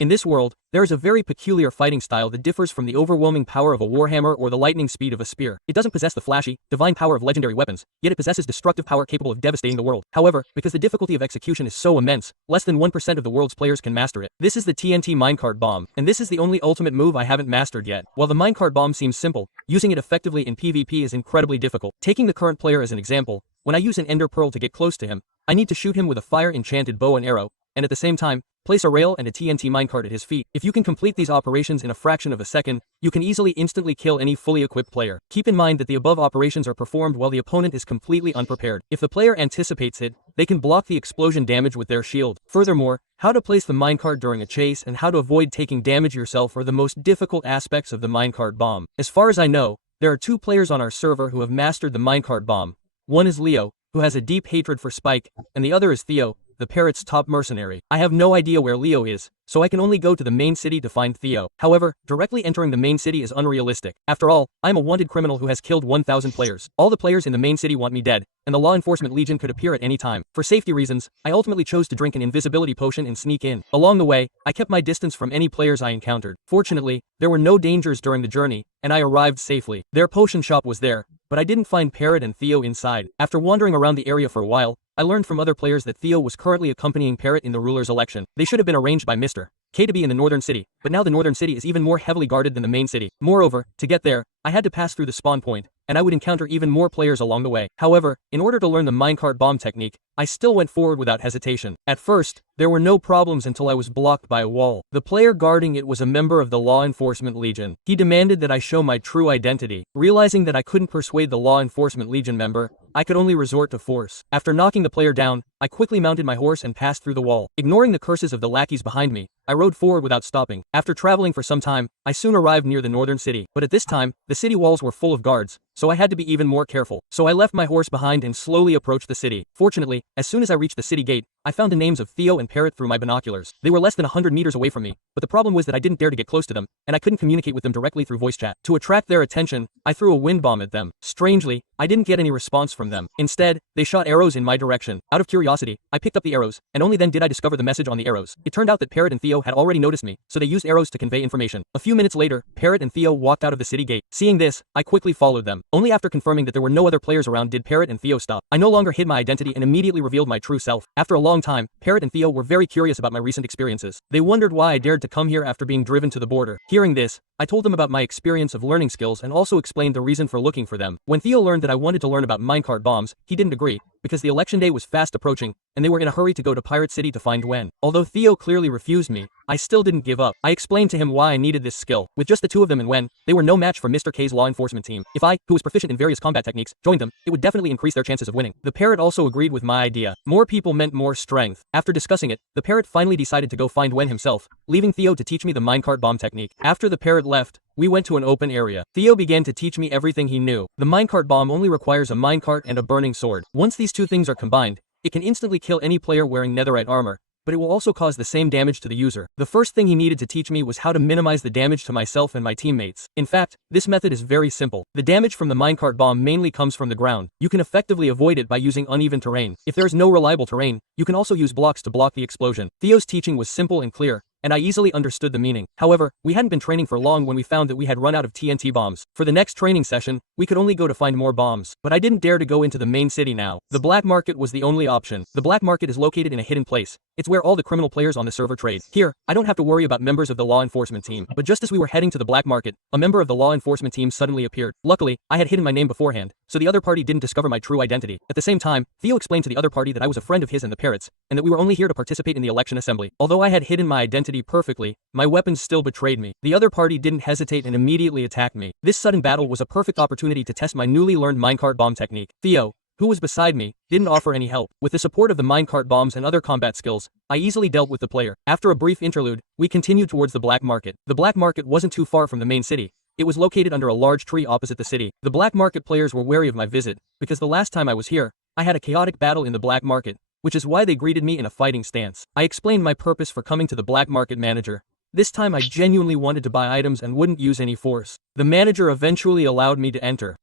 In this world, there is a very peculiar fighting style that differs from the overwhelming power of a warhammer or the lightning speed of a spear. It doesn't possess the flashy, divine power of legendary weapons, yet it possesses destructive power capable of devastating the world. However, because the difficulty of execution is so immense, less than 1% of the world's players can master it. This is the TNT minecart bomb, and this is the only ultimate move I haven't mastered yet. While the minecart bomb seems simple, using it effectively in PvP is incredibly difficult. Taking the current player as an example, when I use an ender pearl to get close to him, I need to shoot him with a fire-enchanted bow and arrow, and at the same time, place a rail and a TNT minecart at his feet. If you can complete these operations in a fraction of a second, you can instantly kill any fully equipped player. Keep in mind that the above operations are performed while the opponent is completely unprepared. If the player anticipates it, they can block the explosion damage with their shield. Furthermore, how to place the minecart during a chase and how to avoid taking damage yourself are the most difficult aspects of the minecart bomb. As far as I know, there are 2 players on our server who have mastered the minecart bomb. One is Leo, who has a deep hatred for Spike, and the other is Theo, the parrot's top mercenary. I have no idea where Leo is, so I can only go to the main city to find Theo. However, directly entering the main city is unrealistic. After all, I am a wanted criminal who has killed 1,000 players. All the players in the main city want me dead, and the law enforcement legion could appear at any time. For safety reasons, I ultimately chose to drink an invisibility potion and sneak in. Along the way, I kept my distance from any players I encountered. Fortunately, there were no dangers during the journey, and I arrived safely. Their potion shop was there, but I didn't find Parrot and Theo inside. After wandering around the area for a while, I learned from other players that Theo was currently accompanying Parrot in the ruler's election. They should have been arranged by Mr. K to be in the northern city, but now the northern city is even more heavily guarded than the main city. Moreover, to get there, I had to pass through the spawn point, and I would encounter even more players along the way. However, in order to learn the minecart bomb technique, I still went forward without hesitation. At first, there were no problems until I was blocked by a wall. The player guarding it was a member of the law enforcement legion. He demanded that I show my true identity. Realizing that I couldn't persuade the law enforcement legion member, I could only resort to force. After knocking the player down, I quickly mounted my horse and passed through the wall. Ignoring the curses of the lackeys behind me, I rode forward without stopping. After traveling for some time, I soon arrived near the northern city. But at this time, the city walls were full of guards, so I had to be even more careful. So I left my horse behind and slowly approached the city. Fortunately, as soon as I reached the city gate, I found the names of Theo and Parrot through my binoculars. They were less than 100 meters away from me, but the problem was that I didn't dare to get close to them, and I couldn't communicate with them directly through voice chat. To attract their attention, I threw a wind bomb at them. Strangely, I didn't get any response from them. Instead, they shot arrows in my direction. Out of curiosity, I picked up the arrows, and only then did I discover the message on the arrows. It turned out that Parrot and Theo had already noticed me, so they used arrows to convey information. A few minutes later, Parrot and Theo walked out of the city gate. Seeing this, I quickly followed them. Only after confirming that there were no other players around did Parrot and Theo stop. I no longer hid my identity and immediately revealed my true self. After a long time, Parrot and Theo were very curious about my recent experiences. They wondered why I dared to come here after being driven to the border. Hearing this, I told them about my experience of learning skills and also explained the reason for looking for them. When Theo learned that I wanted to learn about minecart bombs, he didn't agree, because the election day was fast approaching, and they were in a hurry to go to Pirate City to find Gwen. Although Theo clearly refused me, I still didn't give up. I explained to him why I needed this skill. With just the 2 of them and Gwen, they were no match for Mr. K's law enforcement team. If I, who was proficient in various combat techniques, joined them, it would definitely increase their chances of winning. The parrot also agreed with my idea. More people meant more strength. After discussing it, the parrot finally decided to go find Gwen himself, leaving Theo to teach me the minecart bomb technique. After the parrot left, we went to an open area. Theo began to teach me everything he knew. The minecart bomb only requires a minecart and a burning sword. Once these 2 things are combined, it can instantly kill any player wearing netherite armor, but it will also cause the same damage to the user. The first thing he needed to teach me was how to minimize the damage to myself and my teammates. In fact, this method is very simple. The damage from the minecart bomb mainly comes from the ground. You can effectively avoid it by using uneven terrain. If there is no reliable terrain, you can also use blocks to block the explosion. Theo's teaching was simple and clear, and I easily understood the meaning. However, we hadn't been training for long when we found that we had run out of TNT bombs. For the next training session, we could only go to find more bombs. But I didn't dare to go into the main city now. The black market was the only option. The black market is located in a hidden place. It's where all the criminal players on the server trade. Here, I don't have to worry about members of the law enforcement team. But just as we were heading to the black market, a member of the law enforcement team suddenly appeared. Luckily, I had hidden my name beforehand, so the other party didn't discover my true identity. At the same time, Theo explained to the other party that I was a friend of his and the parrots, and that we were only here to participate in the election assembly. Although I had hidden my identity perfectly, my weapons still betrayed me. The other party didn't hesitate and immediately attacked me. This sudden battle was a perfect opportunity to test my newly learned minecart bomb technique. Theo, who was beside me, didn't offer any help. With the support of the minecart bombs and other combat skills, I easily dealt with the player. After a brief interlude, we continued towards the black market. The black market wasn't too far from the main city. It was located under a large tree opposite the city. The black market players were wary of my visit, because the last time I was here, I had a chaotic battle in the black market, which is why they greeted me in a fighting stance. I explained my purpose for coming to the black market manager. This time I genuinely wanted to buy items and wouldn't use any force. The manager eventually allowed me to enter.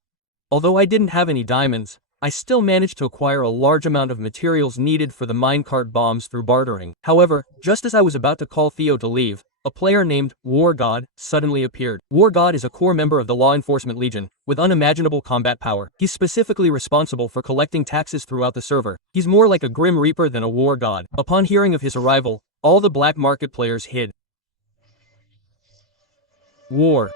Although I didn't have any diamonds, I still managed to acquire a large amount of materials needed for the minecart bombs through bartering. However, just as I was about to call Theo to leave, a player named War God suddenly appeared. War God is a core member of the Law Enforcement Legion, with unimaginable combat power. He's specifically responsible for collecting taxes throughout the server. He's more like a Grim Reaper than a War God. Upon hearing of his arrival, all the black market players hid. War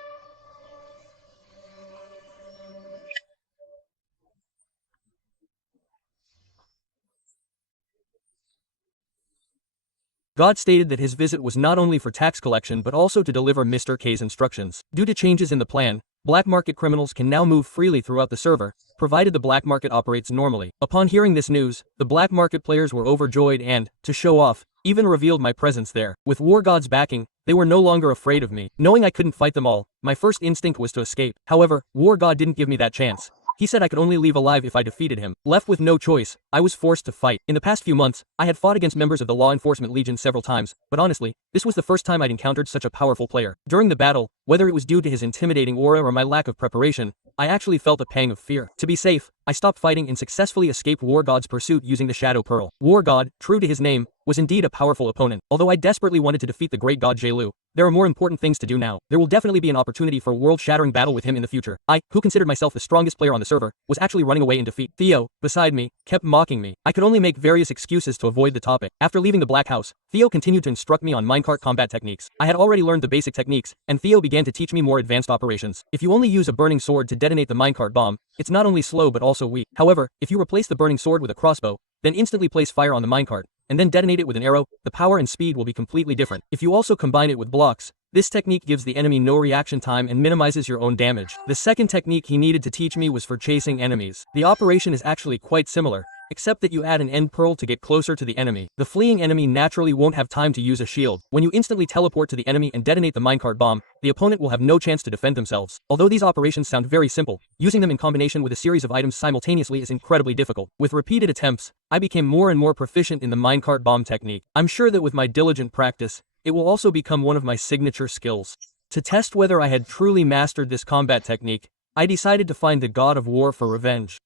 God stated that his visit was not only for tax collection but also to deliver Mr. K's instructions. Due to changes in the plan, black market criminals can now move freely throughout the server, provided the black market operates normally. Upon hearing this news, the black market players were overjoyed and, to show off, even revealed my presence there. With War God's backing, they were no longer afraid of me. Knowing I couldn't fight them all, my first instinct was to escape. However, War God didn't give me that chance. He said I could only leave alive if I defeated him. Left with no choice, I was forced to fight. In the past few months, I had fought against members of the Law Enforcement Legion several times, but honestly, this was the first time I'd encountered such a powerful player. During the battle, whether it was due to his intimidating aura or my lack of preparation, I actually felt a pang of fear. To be safe, I stopped fighting and successfully escaped War God's pursuit using the Shadow Pearl. War God, true to his name, was indeed a powerful opponent. Although I desperately wanted to defeat the great god Jelu, there are more important things to do now. There will definitely be an opportunity for a world-shattering battle with him in the future. I, who considered myself the strongest player on the server, was actually running away in defeat. Theo, beside me, kept mocking me. I could only make various excuses to avoid the topic. After leaving the Black House, Theo continued to instruct me on minecart combat techniques. I had already learned the basic techniques, and Theo began to teach me more advanced operations. If you only use a burning sword to detonate the minecart bomb, it's not only slow but also weak. However, if you replace the burning sword with a crossbow, then instantly place fire on the minecart, and then detonate it with an arrow, the power and speed will be completely different. If you also combine it with blocks, this technique gives the enemy no reaction time and minimizes your own damage. The second technique he needed to teach me was for chasing enemies. The operation is actually quite similar, except that you add an end pearl to get closer to the enemy. The fleeing enemy naturally won't have time to use a shield. When you instantly teleport to the enemy and detonate the minecart bomb, the opponent will have no chance to defend themselves. Although these operations sound very simple, using them in combination with a series of items simultaneously is incredibly difficult. With repeated attempts, I became more and more proficient in the minecart bomb technique. I'm sure that with my diligent practice, it will also become one of my signature skills. To test whether I had truly mastered this combat technique, I decided to find the God of War for revenge.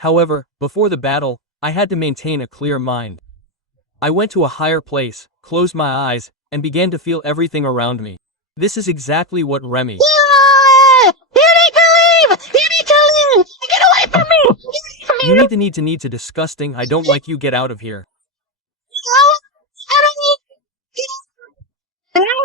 However, before the battle, I had to maintain a clear mind. I went to a higher place, closed my eyes, and began to feel everything around me. This is exactly what Remy. Yeah! You need to leave! You need to leave! Get away from me! Get away from me! You need to disgusting. I don't like you. Get out of here. I don't need...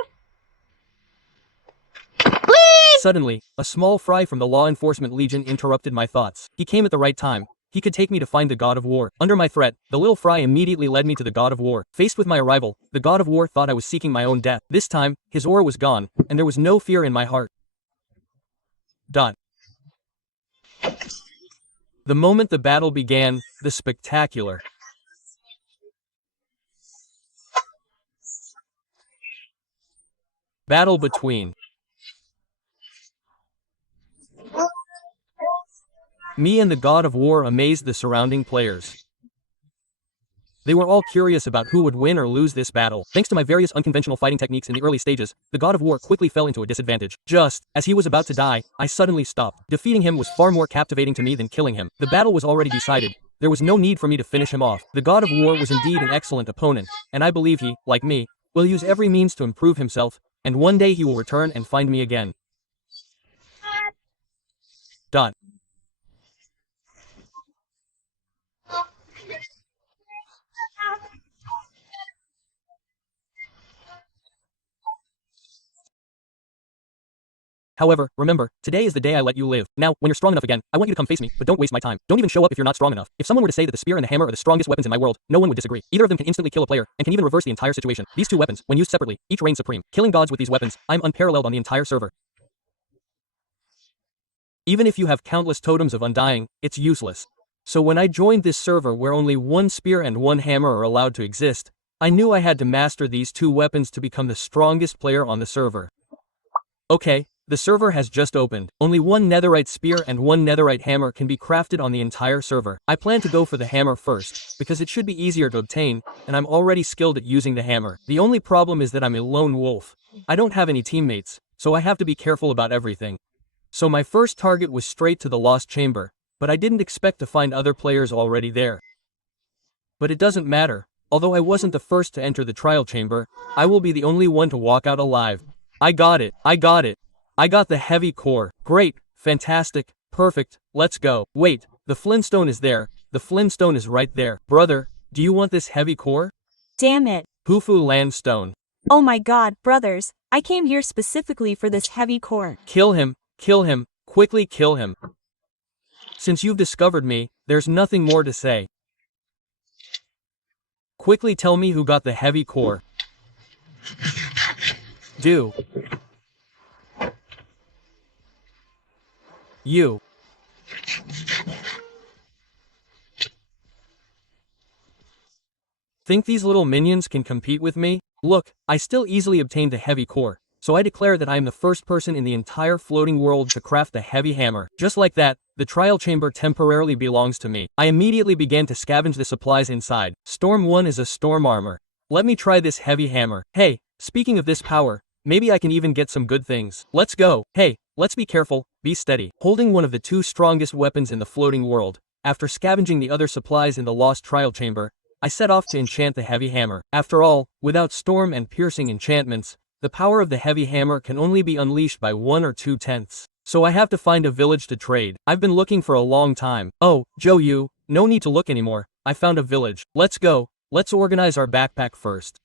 Please! Suddenly, a small fry from the Law Enforcement Legion interrupted my thoughts. He came at the right time. He could take me to find the God of War. Under my threat, the little fry immediately led me to the God of War. Faced with my arrival, the God of War thought I was seeking my own death. This time, his aura was gone, and there was no fear in my heart. The moment the battle began, the spectacular battle between me and the God of War amazed the surrounding players. They were all curious about who would win or lose this battle. Thanks to my various unconventional fighting techniques in the early stages, the God of War quickly fell into a disadvantage. Just as he was about to die, I suddenly stopped. Defeating him was far more captivating to me than killing him. The battle was already decided. There was no need for me to finish him off. The God of War was indeed an excellent opponent, and I believe he, like me, will use every means to improve himself, and one day he will return and find me again. However, remember, today is the day I let you live. Now, when you're strong enough again, I want you to come face me, but don't waste my time. Don't even show up if you're not strong enough. If someone were to say that the spear and the hammer are the strongest weapons in my world, no one would disagree. Either of them can instantly kill a player, and can even reverse the entire situation. These two weapons, when used separately, each reign supreme. Killing gods with these weapons, I'm unparalleled on the entire server. Even if you have countless totems of undying, it's useless. So when I joined this server where only one spear and one hammer are allowed to exist, I knew I had to master these two weapons to become the strongest player on the server. Okay. The server has just opened. Only one netherite spear and one netherite hammer can be crafted on the entire server. I plan to go for the hammer first, because it should be easier to obtain, and I'm already skilled at using the hammer. The only problem is that I'm a lone wolf. I don't have any teammates, so I have to be careful about everything. So my first target was straight to the Lost Chamber. but I didn't expect to find other players already there. But it doesn't matter. Although I wasn't the first to enter the trial chamber, I will be the only one to walk out alive. I got it. I got it. I got the heavy core. Great. Fantastic. Perfect. Let's go. Wait, the Flintstone is there. The Flintstone is right there. Brother, do you want this heavy core? Damn it. Hufu Landstone. Oh my god, brothers, I came here specifically for this heavy core. Kill him. Kill him. Quickly kill him. Since you've discovered me, there's nothing more to say. Quickly tell me who got the heavy core. Do. You. Think these little minions can compete with me? Look, I still easily obtained the heavy core, so I declare that I am the first person in the entire floating world to craft the heavy hammer. Just like that, the trial chamber temporarily belongs to me. I immediately began to scavenge the supplies inside. Storm 1 is a storm armor. Let me try this heavy hammer. Hey, speaking of this power, maybe I can even get some good things. Let's go. Hey, let's be careful, be steady. Holding one of the 2 strongest weapons in the floating world, after scavenging the other supplies in the lost trial chamber, I set off to enchant the heavy hammer. After all, without storm and piercing enchantments, the power of the heavy hammer can only be unleashed by 1 or 2 tenths. So I have to find a village to trade. I've been looking for a long time. Oh, Joe, no need to look anymore. I found a village. Let's go. Let's organize our backpack first.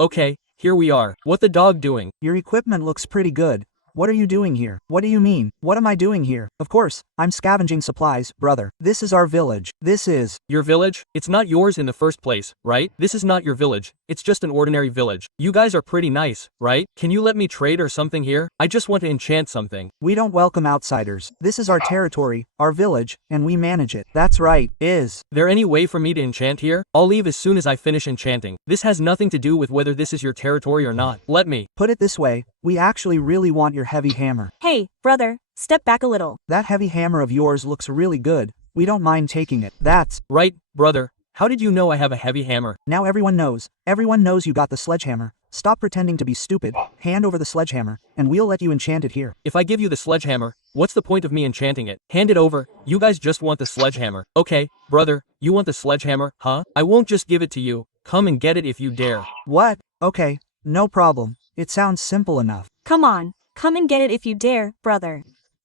Okay, here we are. What the dog doing? Your equipment looks pretty good. What are you doing here? What do you mean? What am I doing here? Of course, I'm scavenging supplies, brother. This is our village. This is your village? It's not yours in the first place, right? This is not your village. It's just an ordinary village. You guys are pretty nice, right? Can you let me trade or something here? I just want to enchant something. We don't welcome outsiders. This is our territory, our village, and we manage it. That's right. Is there any way for me to enchant here? I'll leave as soon as I finish enchanting. This has nothing to do with whether this is your territory or not. Let me put it this way. We actually really want your heavy hammer. Hey, brother, step back a little. That heavy hammer of yours looks really good. We don't mind taking it. That's right, brother. How did you know I have a heavy hammer? Now everyone knows. Everyone knows you got the sledgehammer. Stop pretending to be stupid. Hand over the sledgehammer, and we'll let you enchant it here. If I give you the sledgehammer, what's the point of me enchanting it? Hand it over. You guys just want the sledgehammer. Okay, brother, you want the sledgehammer, huh? I won't just give it to you. Come and get it if you dare. What? Okay, no problem. It sounds simple enough. Come on, come and get it if you dare, brother.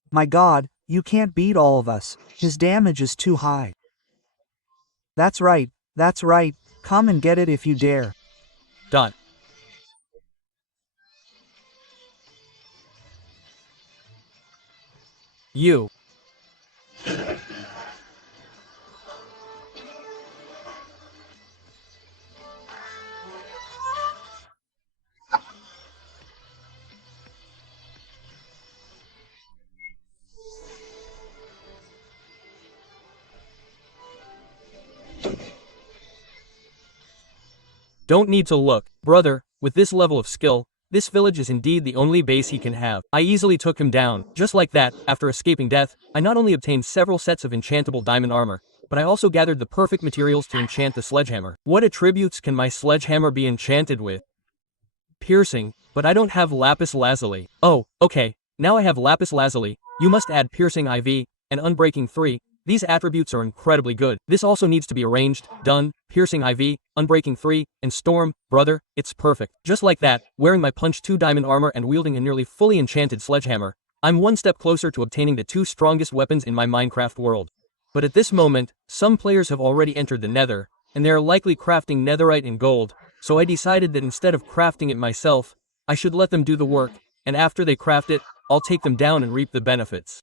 My god, you can't beat all of us. His damage is too high. That's right, that's right. Come and get it if you dare. Dot. You. Don't need to look, brother, with this level of skill, this village is indeed the only base he can have. I easily took him down. Just like that, after escaping death, I not only obtained several sets of enchantable diamond armor, but I also gathered the perfect materials to enchant the sledgehammer. What attributes can my sledgehammer be enchanted with? Piercing, but I don't have lapis lazuli. Oh, okay, now I have lapis lazuli. You must add piercing IV, and unbreaking 3. These attributes are incredibly good. This also needs to be arranged, done, piercing IV, unbreaking 3, and storm, brother, it's perfect. Just like that, wearing my punch 2 diamond armor and wielding a nearly fully enchanted sledgehammer, I'm one step closer to obtaining the 2 strongest weapons in my Minecraft world. But at this moment, some players have already entered the nether, and they are likely crafting netherite and gold, so I decided that instead of crafting it myself, I should let them do the work, and after they craft it, I'll take them down and reap the benefits.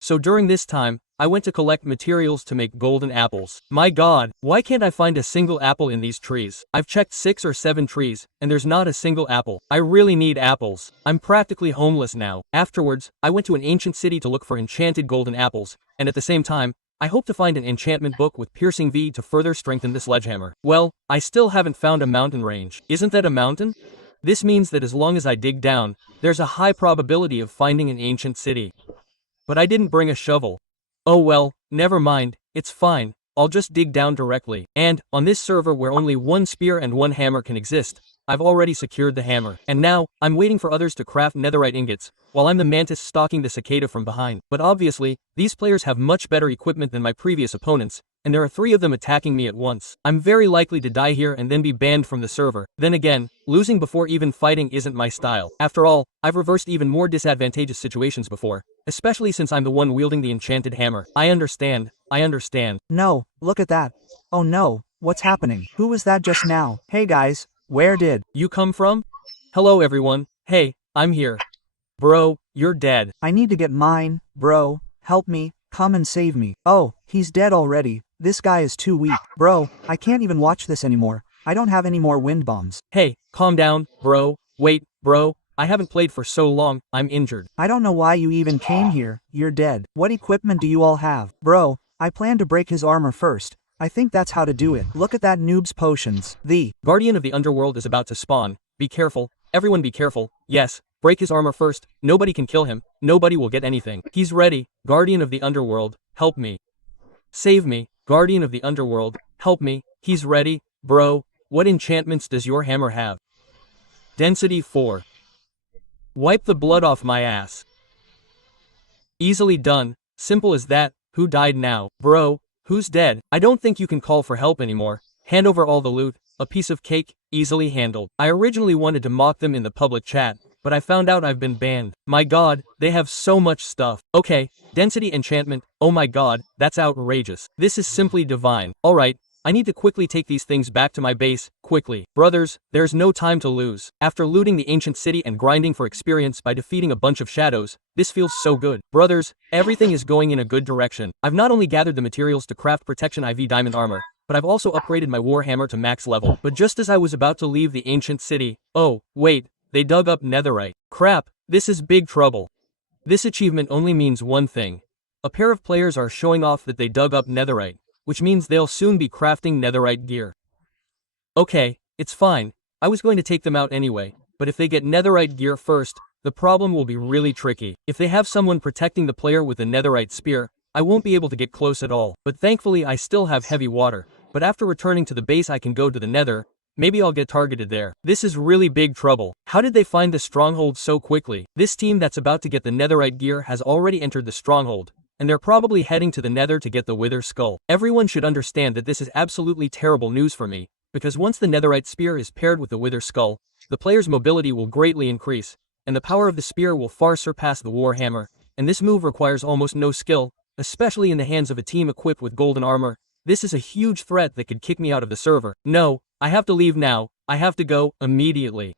So during this time, I went to collect materials to make golden apples. My god, why can't I find a single apple in these trees? I've checked 6 or 7 trees, and there's not a single apple. I really need apples. I'm practically homeless now. Afterwards, I went to an ancient city to look for enchanted golden apples, and at the same time, I hope to find an enchantment book with piercing V to further strengthen the sledgehammer. Well, I still haven't found a mountain range. Isn't that a mountain? This means that as long as I dig down, there's a high probability of finding an ancient city. But I didn't bring a shovel. Oh well, never mind, it's fine, I'll just dig down directly. And, on this server where only 1 spear and 1 hammer can exist, I've already secured the hammer. And now, I'm waiting for others to craft netherite ingots, while I'm the mantis stalking the cicada from behind. But obviously, these players have much better equipment than my previous opponents, and there are 3 of them attacking me at once. I'm very likely to die here and then be banned from the server. Then again, losing before even fighting isn't my style. After all, I've reversed even more disadvantageous situations before, especially since I'm the one wielding the enchanted hammer. I understand. No, look at that. Oh no, what's happening? Who was that just now? Hey guys, where did You come from? Hello everyone. Hey, I'm here. Bro, you're dead. I need to get mine, bro, help me, come and save me. Oh, he's dead already. This guy is too weak. Bro, I can't even watch this anymore. I don't have any more wind bombs. Hey, calm down, bro. Wait, bro, I haven't played for so long, I'm injured. I don't know why you even came here. You're dead. What equipment do you all have? Bro, I plan to break his armor first. I think that's how to do it. Look at that noob's potions. The Guardian of the Underworld is about to spawn. Be careful. Everyone be careful. Yes, break his armor first. Nobody can kill him. Nobody will get anything. He's ready. Guardian of the Underworld, help me. Save me. Guardian of the Underworld, help me. He's ready. Bro, what enchantments does your hammer have? Density 4. Wipe the blood off my ass. Easily done. Simple as that. Who died now? Bro, who's dead? I don't think you can call for help anymore. Hand over all the loot. A piece of cake, easily handled. I originally wanted to mock them in the public chat, but I found out I've been banned. My god, they have so much stuff. Okay, density enchantment, oh my god, that's outrageous. This is simply divine. Alright, I need to quickly take these things back to my base, quickly. Brothers, there's no time to lose. After looting the ancient city and grinding for experience by defeating a bunch of shadows, this feels so good. Brothers, everything is going in a good direction. I've not only gathered the materials to craft protection IV diamond armor, but I've also upgraded my warhammer to max level. But just as I was about to leave the ancient city, oh, wait, they dug up netherite. Crap, this is big trouble. This achievement only means one thing. A pair of players are showing off that they dug up netherite, which means they'll soon be crafting netherite gear. Okay, it's fine. I was going to take them out anyway, but if they get netherite gear first, the problem will be really tricky. If they have someone protecting the player with a netherite spear, I won't be able to get close at all. But thankfully I still have heavy water, but after returning to the base I can go to the nether. Maybe I'll get targeted there. This is really big trouble. How did they find the stronghold so quickly? This team that's about to get the netherite gear has already entered the stronghold, and they're probably heading to the nether to get the wither skull. Everyone should understand that this is absolutely terrible news for me, because once the netherite spear is paired with the wither skull, the player's mobility will greatly increase, and the power of the spear will far surpass the warhammer, and this move requires almost no skill, especially in the hands of a team equipped with golden armor. This is a huge threat that could kick me out of the server. No, I have to leave now. I have to go, immediately.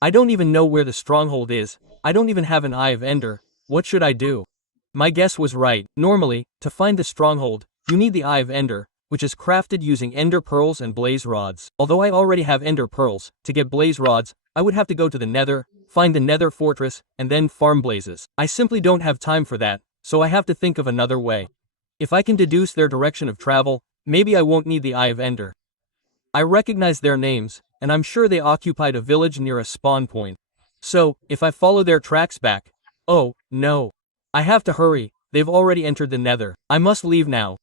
I don't even know where the stronghold is. I don't even have an Eye of Ender. What should I do? My guess was right. Normally, to find the stronghold, you need the Eye of Ender, which is crafted using ender pearls and blaze rods. Although I already have ender pearls, to get blaze rods, I would have to go to the nether, find the nether fortress, and then farm blazes. I simply don't have time for that, so I have to think of another way. If I can deduce their direction of travel, maybe I won't need the Eye of Ender. I recognize their names, and I'm sure they occupied a village near a spawn point. So, if I follow their tracks back, oh, no. I have to hurry, they've already entered the nether. I must leave now.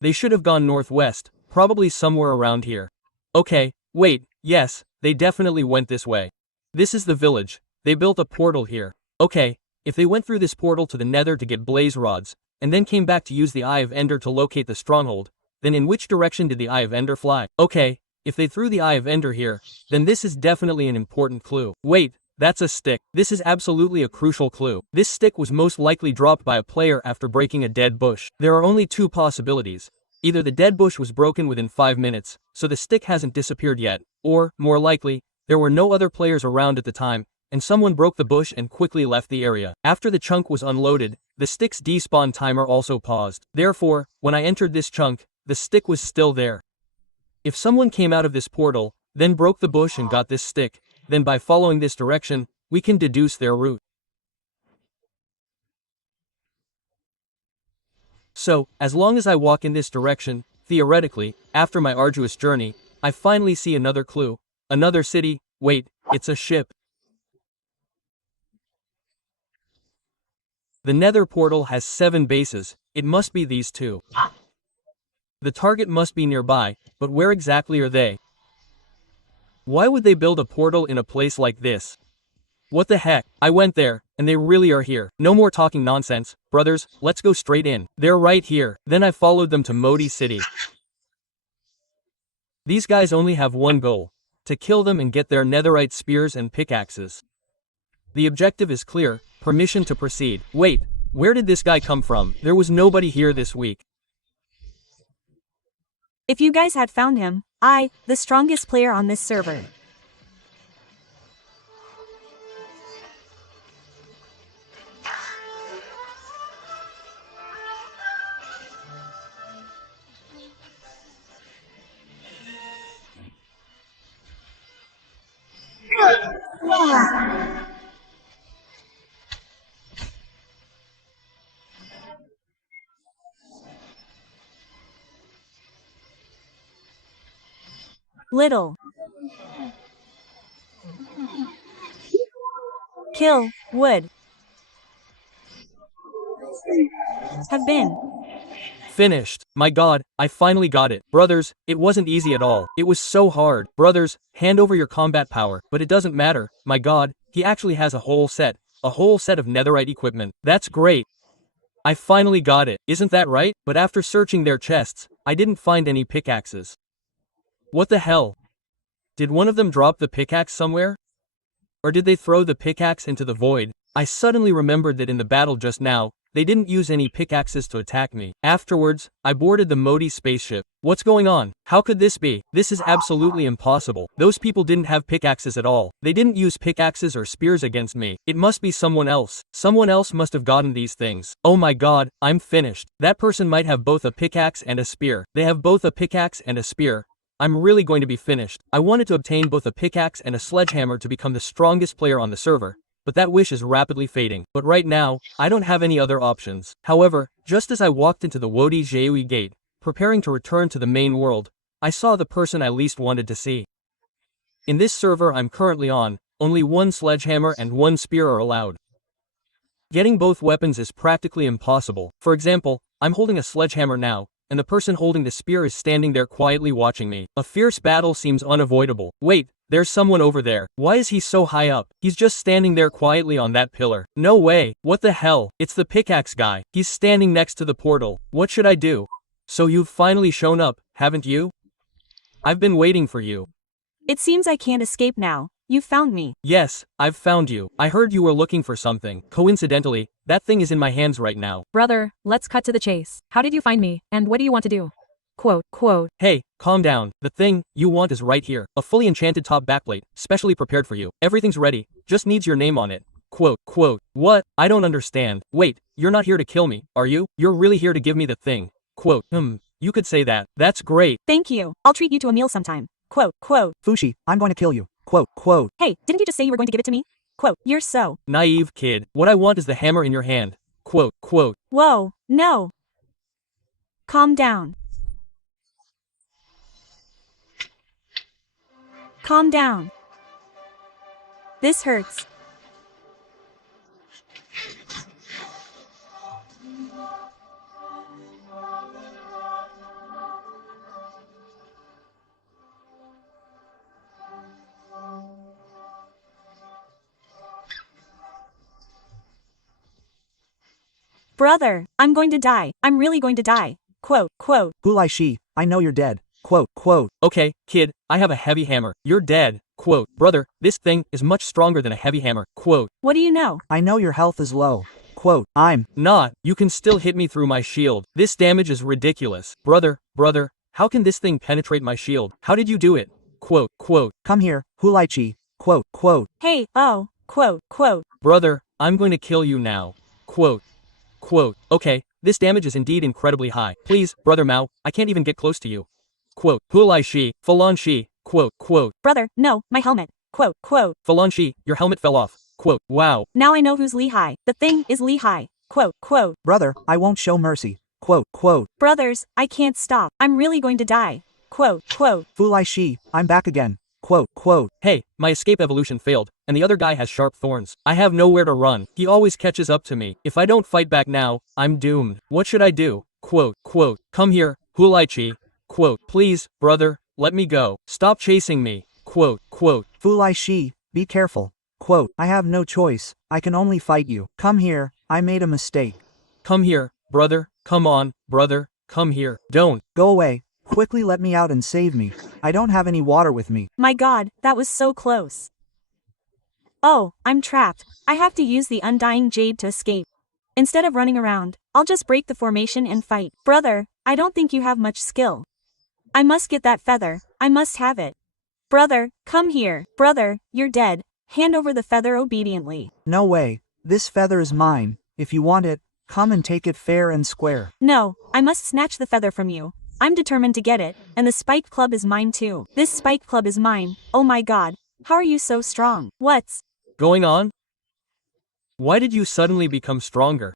They should have gone northwest, probably somewhere around here. Okay, wait, yes, they definitely went this way. This is the village, they built a portal here. Okay, if they went through this portal to the nether to get blaze rods, and then came back to use the Eye of Ender to locate the stronghold, then in which direction did the Eye of Ender fly? Okay, if they threw the Eye of Ender here, then this is definitely an important clue. Wait, that's a stick. This is absolutely a crucial clue. This stick was most likely dropped by a player after breaking a dead bush. There are only 2 possibilities. Either the dead bush was broken within 5 minutes, so the stick hasn't disappeared yet, or, more likely, there were no other players around at the time, and someone broke the bush and quickly left the area. After the chunk was unloaded, the stick's despawn timer also paused. Therefore, when I entered this chunk, the stick was still there. If someone came out of this portal, then broke the bush and got this stick, then by following this direction, we can deduce their route. So, as long as I walk in this direction, theoretically, after my arduous journey, I finally see another clue. Another city. Wait, it's a ship. The nether portal has 7 bases. It must be these 2. The target must be nearby, but where exactly are they? Why would they build a portal in a place like this? What the heck? I went there, and they really are here. No more talking nonsense. Brothers, let's go straight in. They're right here. Then I followed them to Modi City. These guys only have one goal: to kill them and get their netherite spears and pickaxes. The objective is clear: permission to proceed. Wait, where did this guy come from? There was nobody here this week. If you guys had found him, the strongest player on this server. Little. Kill, would. Have been. Finished. My god, I finally got it. Brothers, it wasn't easy at all. It was so hard. Brothers, hand over your combat power. But it doesn't matter. My god, he actually has a whole set of netherite equipment. That's great. I finally got it. Isn't that right? But after searching their chests, I didn't find any pickaxes. What the hell? Did one of them drop the pickaxe somewhere? Or did they throw the pickaxe into the void? I suddenly remembered that in the battle just now, they didn't use any pickaxes to attack me. Afterwards, I boarded the Modi spaceship. What's going on? How could this be? This is absolutely impossible. Those people didn't have pickaxes at all. They didn't use pickaxes or spears against me. It must be someone else. Someone else must have gotten these things. Oh my god, I'm finished. That person might have both a pickaxe and a spear. They have both a pickaxe and a spear. I'm really going to be finished. I wanted to obtain both a pickaxe and a sledgehammer to become the strongest player on the server, but that wish is rapidly fading. But right now, I don't have any other options. However, just as I walked into the Wodi Jeui gate, preparing to return to the main world, I saw the person I least wanted to see. In this server I'm currently on, only one sledgehammer and one spear are allowed. Getting both weapons is practically impossible. For example, I'm holding a sledgehammer now, and the person holding the spear is standing there quietly watching me. A fierce battle seems unavoidable. Wait, there's someone over there. Why is he so high up? He's just standing there quietly on that pillar. No way. What the hell? It's the pickaxe guy. He's standing next to the portal. What should I do? So you've finally shown up, haven't you? I've been waiting for you. It seems I can't escape now. You found me. Yes, I've found you. I heard you were looking for something. Coincidentally, that thing is in my hands right now. Brother, let's cut to the chase. How did you find me, and what do you want to do? Quote. Hey, calm down. The thing you want is right here. A fully enchanted top backplate, specially prepared for you. Everything's ready, just needs your name on it. Quote. What? I don't understand. Wait, you're not here to kill me, are you? You're really here to give me the thing. Quote. You could say that. That's great. Thank you. I'll treat you to a meal sometime. Quote. Fushi, I'm going to kill you. Quote. Hey, didn't you just say you were going to give it to me? Quote. You're so naive, kid. What I want is the hammer in your hand. Quote. Whoa, no. Calm down. Calm down. This hurts. Brother, I'm going to die. I'm really going to die. Quote. Hulai Shi, I know you're dead. Quote. Okay, kid, I have a heavy hammer. You're dead. Quote. Brother, this thing is much stronger than a heavy hammer. Quote. What do you know? I know your health is low. Quote. I'm not. You can still hit me through my shield. This damage is ridiculous. Brother, how can this thing penetrate my shield? How did you do it? Quote. Come here, Hulai Chi. Quote. Hey, quote. Brother, I'm going to kill you now. Quote. Okay, this damage is indeed incredibly high. Please, Brother Mao, I can't even get close to you. Quote. Hulai Shi, Falan Shi. Quote. Brother, no, my helmet. Quote. Falan Shi, your helmet fell off. Quote. Wow. Now I know who's Lehigh. The thing is Lehigh. Quote. Brother, I won't show mercy. Quote. Brothers, I can't stop. I'm really going to die. Quote. Fulai Shi, I'm back again. Quote. Hey, my escape evolution failed, and the other guy has sharp thorns. I have nowhere to run. He always catches up to me. If I don't fight back now, I'm doomed. What should I do? Quote. Come here, Hulai Chi. Quote. Please, brother, let me go. Stop chasing me. Quote. Quote, Fulai Shi, be careful. Quote, I have no choice, I can only fight you. Come here, I made a mistake. come here, brother, come on, brother, come here. Don't. Go away, quickly let me out and save me. I don't have any water with me. My god, that was so close. Oh, I'm trapped. I have to use the undying jade to escape. Instead of running around, I'll just break the formation and fight. Brother, I don't think you have much skill. I must get that feather. I must have it. Brother, come here. Brother, you're dead. Hand over the feather obediently. No way, this feather is mine. If you want it, come and take it fair and square. No, I must snatch the feather from you. I'm determined to get it, and the spike club is mine too. This spike club is mine. Oh my god. How are you so strong? What's Going on? Why did you suddenly become stronger?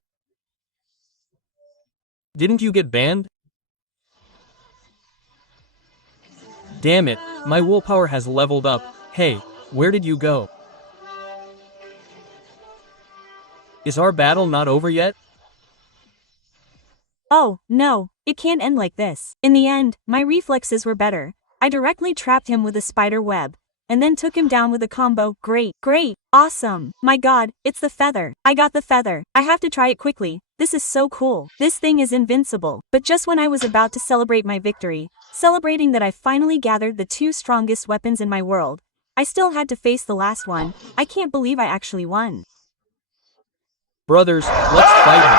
Didn't you get banned? Damn it, my willpower has leveled up. Hey, where did you go? Is our battle not over yet? Oh, no, it can't end like this. In the end, my reflexes were better. I directly trapped him with a spider web, and then took him down with a combo. Great, great, awesome. My god, it's the feather. I got the feather. I have to try it quickly. This is so cool. This thing is invincible. But just when I was about to celebrate my victory, celebrating that I finally gathered the 2 strongest weapons in my world, I still had to face the last one. I can't believe I actually won. Brothers, let's fight him.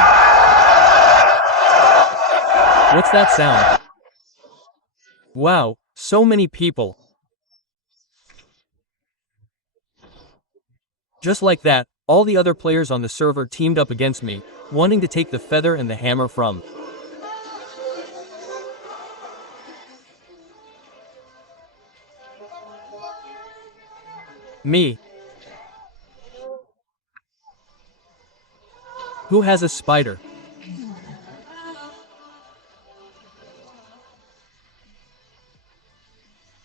What's that sound? Wow, so many people. Just like that, all the other players on the server teamed up against me, wanting to take the feather and the hammer from me. Who has a spider?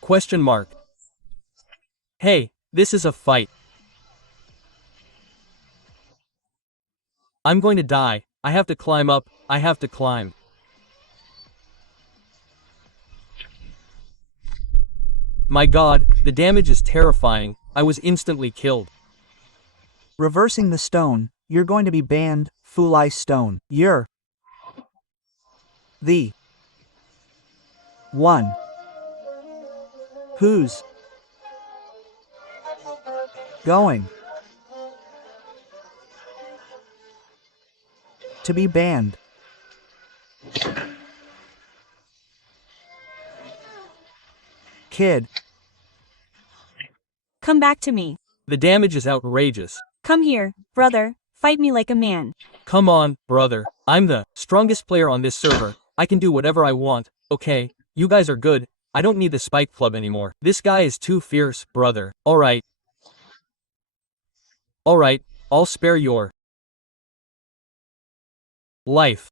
Question mark. Hey, this is a fight. I'm going to die. I have to climb up. I have to climb. My god, the damage is terrifying. I was instantly killed. Reversing the stone, you're going to be banned, Fulai Stone. You're the one who's going to be banned. Kid. Come back to me. The damage is outrageous. Come here, brother. Fight me like a man. Come on, brother. I'm the strongest player on this server. I can do whatever I want. Okay, you guys are good. I don't need the Spike Club anymore. This guy is too fierce, brother. Alright. Alright, I'll spare your life.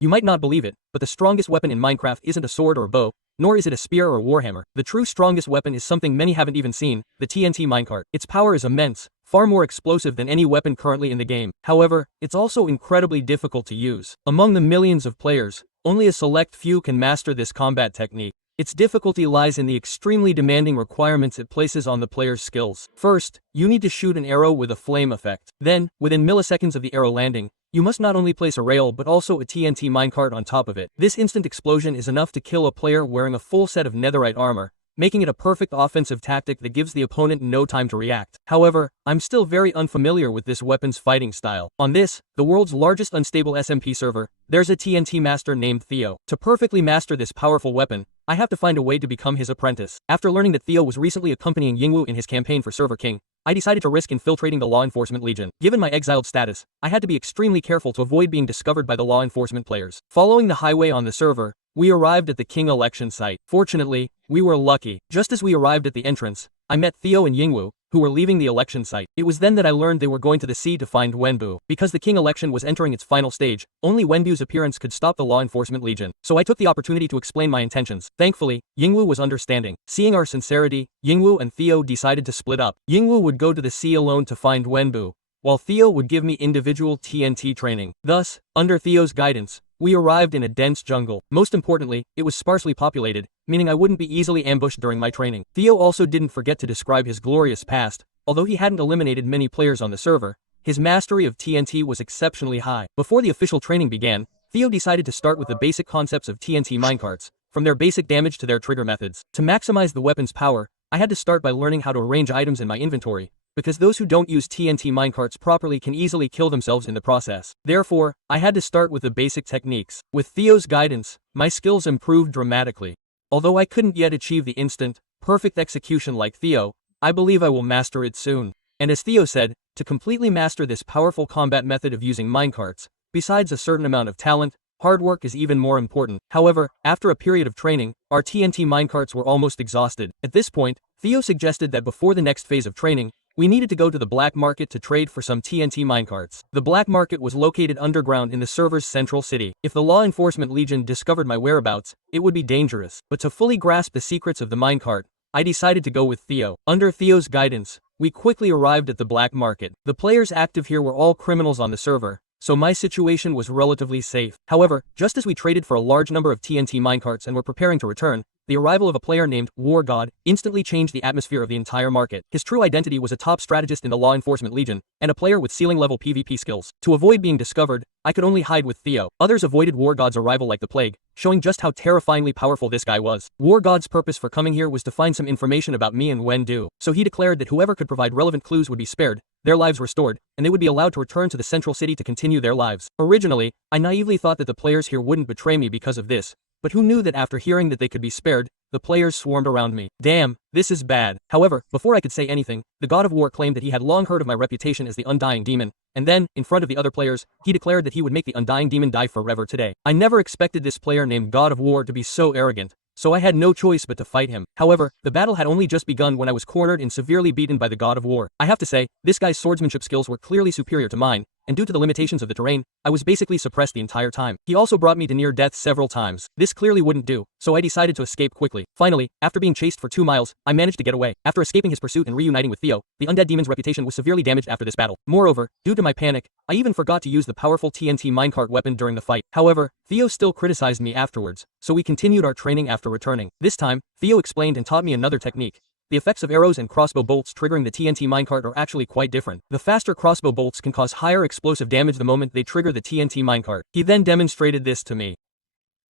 You might not believe it, but the strongest weapon in Minecraft isn't a sword or a bow, nor is it a spear or a warhammer. The true strongest weapon is something many haven't even seen, the TNT minecart. Its power is immense, far more explosive than any weapon currently in the game. However, it's also incredibly difficult to use. Among the millions of players, only a select few can master this combat technique. Its difficulty lies in the extremely demanding requirements it places on the player's skills. First, you need to shoot an arrow with a flame effect. Then, within milliseconds of the arrow landing, you must not only place a rail but also a TNT minecart on top of it. This instant explosion is enough to kill a player wearing a full set of netherite armor, making it a perfect offensive tactic that gives the opponent no time to react. However, I'm still very unfamiliar with this weapon's fighting style. On this, the world's largest unstable SMP server, there's a TNT master named Theo. To perfectly master this powerful weapon, I have to find a way to become his apprentice. After learning that Theo was recently accompanying Yingwu in his campaign for Server King, I decided to risk infiltrating the law enforcement legion. Given my exiled status, I had to be extremely careful to avoid being discovered by the law enforcement players. Following the highway on the server, we arrived at the King election site. Fortunately, we were lucky. Just as we arrived at the entrance, I met Theo and Yingwu, who were leaving the election site. It was then that I learned they were going to the sea to find Wenbu. Because the King election was entering its final stage, only Wenbu's appearance could stop the law enforcement legion. So I took the opportunity to explain my intentions. Thankfully, Yingwu was understanding. Seeing our sincerity, Yingwu and Theo decided to split up. Yingwu would go to the sea alone to find Wenbu, while Theo would give me individual TNT training. Thus, under Theo's guidance, we arrived in a dense jungle. Most importantly, it was sparsely populated, meaning I wouldn't be easily ambushed during my training. Theo also didn't forget to describe his glorious past. Although he hadn't eliminated many players on the server, his mastery of TNT was exceptionally high. Before the official training began, Theo decided to start with the basic concepts of TNT minecarts, from their basic damage to their trigger methods. To maximize the weapon's power, I had to start by learning how to arrange items in my inventory, because those who don't use TNT minecarts properly can easily kill themselves in the process. Therefore, I had to start with the basic techniques. With Theo's guidance, my skills improved dramatically. Although I couldn't yet achieve the instant, perfect execution like Theo, I believe I will master it soon. And as Theo said, to completely master this powerful combat method of using minecarts, besides a certain amount of talent, hard work is even more important. However, after a period of training, our TNT minecarts were almost exhausted. At this point, Theo suggested that before the next phase of training, we needed to go to the black market to trade for some TNT minecarts. The black market was located underground in the server's central city. If the law enforcement legion discovered my whereabouts, it would be dangerous. But to fully grasp the secrets of the minecart, I decided to go with Theo. Under Theo's guidance, we quickly arrived at the black market. The players active here were all criminals on the server, so my situation was relatively safe. However, just as we traded for a large number of TNT minecarts and were preparing to return, the arrival of a player named War God instantly changed the atmosphere of the entire market. His true identity was a top strategist in the Law Enforcement Legion, and a player with ceiling-level PvP skills. To avoid being discovered, I could only hide with Theo. Others avoided War God's arrival like the plague, showing just how terrifyingly powerful this guy was. War God's purpose for coming here was to find some information about me and Wendu, so he declared that whoever could provide relevant clues would be spared, their lives restored, and they would be allowed to return to the central city to continue their lives. Originally, I naively thought that the players here wouldn't betray me because of this, but who knew that after hearing that they could be spared, the players swarmed around me. Damn, this is bad. However, before I could say anything, the God of War claimed that he had long heard of my reputation as the Undying Demon, and then, in front of the other players, he declared that he would make the Undying Demon die forever today. I never expected this player named God of War to be so arrogant, so I had no choice but to fight him. However, the battle had only just begun when I was cornered and severely beaten by the God of War. I have to say, this guy's swordsmanship skills were clearly superior to mine, and due to the limitations of the terrain, I was basically suppressed the entire time. He also brought me to near death several times. This clearly wouldn't do, so I decided to escape quickly. Finally, after being chased for 2 miles, I managed to get away. After escaping his pursuit and reuniting with Theo, the undead demon's reputation was severely damaged after this battle. Moreover, due to my panic, I even forgot to use the powerful TNT minecart weapon during the fight. However, Theo still criticized me afterwards, so we continued our training after returning. This time, Theo explained and taught me another technique. The effects of arrows and crossbow bolts triggering the TNT minecart are actually quite different. The faster crossbow bolts can cause higher explosive damage the moment they trigger the TNT minecart. He then demonstrated this to me.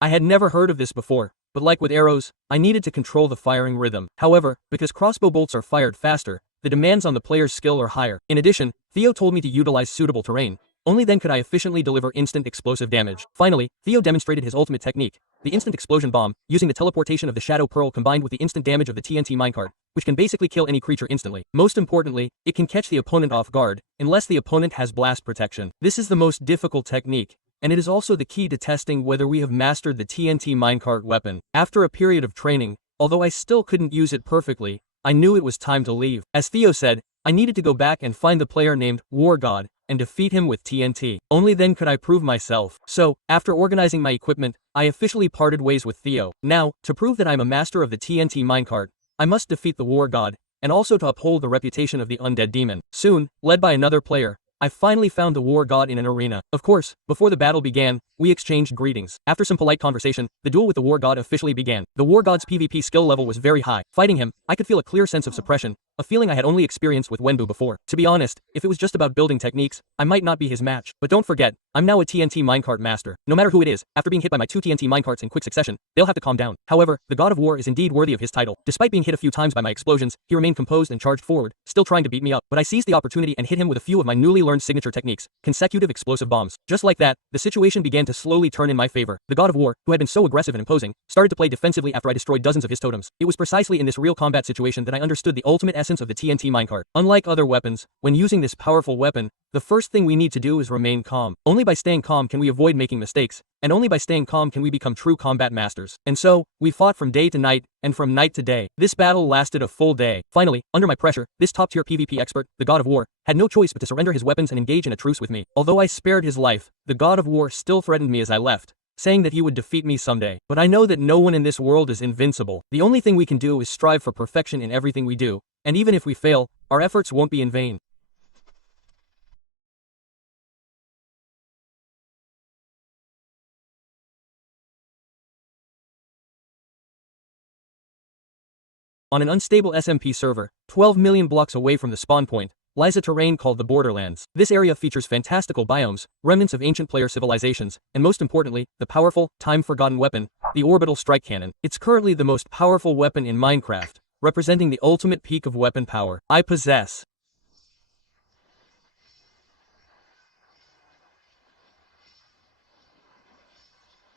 I had never heard of this before, but like with arrows, I needed to control the firing rhythm. However, because crossbow bolts are fired faster, the demands on the player's skill are higher. In addition, Theo told me to utilize suitable terrain. Only then could I efficiently deliver instant explosive damage. Finally, Theo demonstrated his ultimate technique, the instant explosion bomb, using the teleportation of the Shadow Pearl combined with the instant damage of the TNT minecart, which can basically kill any creature instantly. Most importantly, it can catch the opponent off guard, unless the opponent has blast protection. This is the most difficult technique, and it is also the key to testing whether we have mastered the TNT minecart weapon. After a period of training, although I still couldn't use it perfectly, I knew it was time to leave. As Theo said, I needed to go back and find the player named War God, and defeat him with TNT. Only then could I prove myself. So, after organizing my equipment, I officially parted ways with Theo. Now, to prove that I'm a master of the TNT minecart, I must defeat the War God, and also to uphold the reputation of the undead demon. Soon, led by another player, I finally found the War God in an arena. Of course, before the battle began, we exchanged greetings. After some polite conversation, the duel with the War God officially began. The War God's PvP skill level was very high. Fighting him, I could feel a clear sense of suppression, a feeling I had only experienced with Wenbu before. To be honest, if it was just about building techniques, I might not be his match. But don't forget, I'm now a TNT minecart master. No matter who it is, after being hit by my 2 TNT minecarts in quick succession, they'll have to calm down. However, the God of War is indeed worthy of his title. Despite being hit a few times by my explosions, he remained composed and charged forward, still trying to beat me up. But I seized the opportunity and hit him with a few of my newly learned signature techniques, consecutive explosive bombs. Just like that, the situation began to slowly turn in my favor. The God of War, who had been so aggressive and imposing, started to play defensively after I destroyed dozens of his totems. It was precisely in this real combat situation that I understood the ultimate essence of the TNT minecart. Unlike other weapons, when using this powerful weapon, the first thing we need to do is remain calm. Only by staying calm can we avoid making mistakes, and only by staying calm can we become true combat masters. And so, we fought from day to night, and from night to day. This battle lasted a full day. Finally, under my pressure, this top-tier PvP expert, the God of War, had no choice but to surrender his weapons and engage in a truce with me. Although I spared his life, the God of War still threatened me as I left, saying that he would defeat me someday. But I know that no one in this world is invincible. The only thing we can do is strive for perfection in everything we do, and even if we fail, our efforts won't be in vain. On an unstable SMP server, 12 million blocks away from the spawn point, lies a terrain called the Borderlands. This area features fantastical biomes, remnants of ancient player civilizations, and most importantly, the powerful, time-forgotten weapon, the orbital strike cannon. It's currently the most powerful weapon in Minecraft, representing the ultimate peak of weapon power. I possess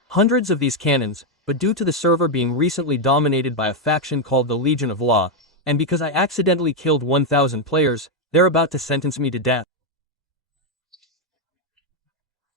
hundreds of these cannons, but due to the server being recently dominated by a faction called the Legion of Law, and because I accidentally killed 1,000 players, they're about to sentence me to death.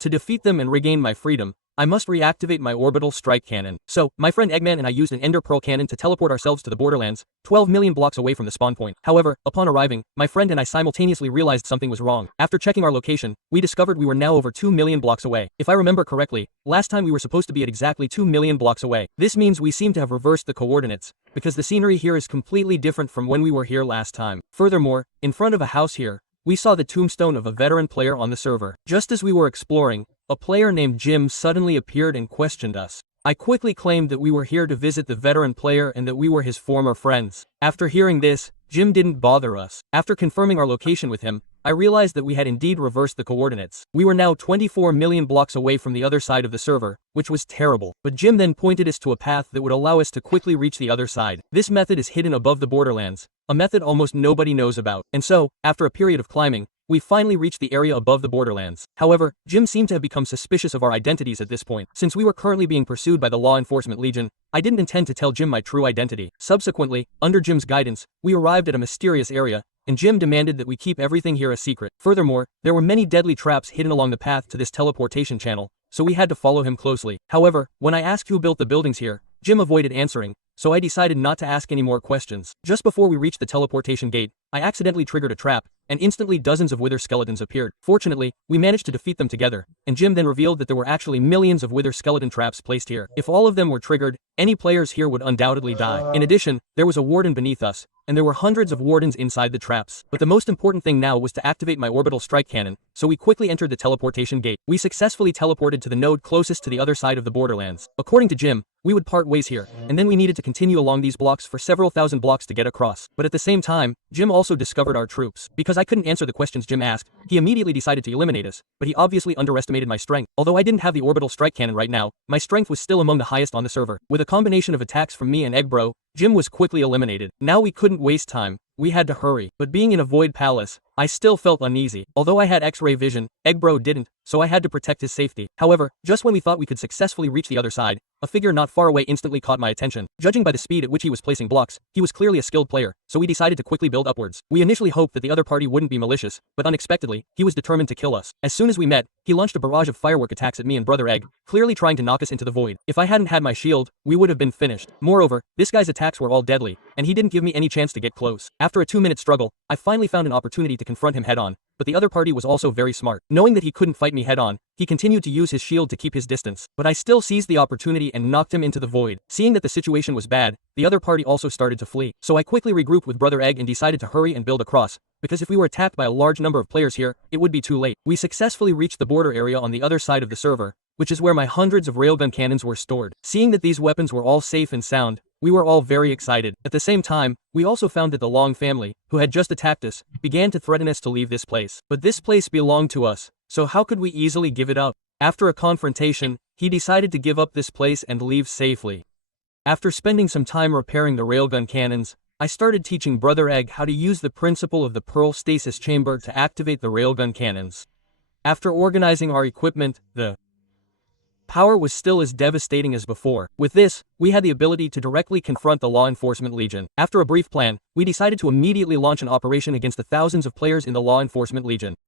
To defeat them and regain my freedom, I must reactivate my orbital strike cannon. So, my friend Eggman and I used an ender pearl cannon to teleport ourselves to the Borderlands, 12 million blocks away from the spawn point. However, upon arriving, my friend and I simultaneously realized something was wrong. After checking our location, we discovered we were now over 2 million blocks away. If I remember correctly, last time we were supposed to be at exactly 2 million blocks away. This means we seem to have reversed the coordinates, because the scenery here is completely different from when we were here last time. Furthermore, in front of a house here, we saw the tombstone of a veteran player on the server. Just as we were exploring, a player named Jim suddenly appeared and questioned us. I quickly claimed that we were here to visit the veteran player and that we were his former friends. After hearing this, Jim didn't bother us. After confirming our location with him, I realized that we had indeed reversed the coordinates. We were now 24 million blocks away from the other side of the server, which was terrible. But Jim then pointed us to a path that would allow us to quickly reach the other side. This method is hidden above the Borderlands, a method almost nobody knows about. And so, after a period of climbing, we finally reached the area above the Borderlands. However, Jim seemed to have become suspicious of our identities at this point. Since we were currently being pursued by the Law Enforcement Legion, I didn't intend to tell Jim my true identity. Subsequently, under Jim's guidance, we arrived at a mysterious area, and Jim demanded that we keep everything here a secret. Furthermore, there were many deadly traps hidden along the path to this teleportation channel, so we had to follow him closely. However, when I asked who built the buildings here, Jim avoided answering, so I decided not to ask any more questions. Just before we reached the teleportation gate, I accidentally triggered a trap, and instantly dozens of wither skeletons appeared. Fortunately, we managed to defeat them together, and Jim then revealed that there were actually millions of wither skeleton traps placed here. If all of them were triggered, any players here would undoubtedly die. In addition, there was a warden beneath us, and there were hundreds of wardens inside the traps. But the most important thing now was to activate my orbital strike cannon, so we quickly entered the teleportation gate. We successfully teleported to the node closest to the other side of the Borderlands. According to Jim, we would part ways here, and then we needed to continue along these blocks for several thousand blocks to get across. But at the same time, Jim also discovered our troops. Because I couldn't answer the questions Jim asked, he immediately decided to eliminate us, but he obviously underestimated my strength. Although I didn't have the orbital strike cannon right now, my strength was still among the highest on the server. With a combination of attacks from me and Eggbro, Jim was quickly eliminated. Now we couldn't waste time. We had to hurry. But being in a void palace, I still felt uneasy. Although I had X-ray vision, Eggbro didn't, so I had to protect his safety. However, just when we thought we could successfully reach the other side, a figure not far away instantly caught my attention. Judging by the speed at which he was placing blocks, he was clearly a skilled player, so we decided to quickly build upwards. We initially hoped that the other party wouldn't be malicious, but unexpectedly, he was determined to kill us. As soon as we met, he launched a barrage of firework attacks at me and Brother Egg, clearly trying to knock us into the void. If I hadn't had my shield, we would have been finished. Moreover, this guy's attacks were all deadly, and he didn't give me any chance to get close. After a 2-minute struggle, I finally found an opportunity to confront him head-on, but the other party was also very smart. Knowing that he couldn't fight me head-on, he continued to use his shield to keep his distance. But I still seized the opportunity and knocked him into the void. Seeing that the situation was bad, the other party also started to flee. So I quickly regrouped with Brother Egg and decided to hurry and build across, because if we were attacked by a large number of players here, it would be too late. We successfully reached the border area on the other side of the server, which is where my hundreds of railgun cannons were stored. Seeing that these weapons were all safe and sound, we were all very excited. At the same time, we also found that the Long family, who had just attacked us, began to threaten us to leave this place. But this place belonged to us, so how could we easily give it up? After a confrontation, he decided to give up this place and leave safely. After spending some time repairing the railgun cannons, I started teaching Brother Egg how to use the principle of the Pearl Stasis Chamber to activate the railgun cannons. After organizing our equipment, the power was still as devastating as before. With this, we had the ability to directly confront the Law Enforcement Legion. After a brief plan, we decided to immediately launch an operation against the thousands of players in the Law Enforcement Legion.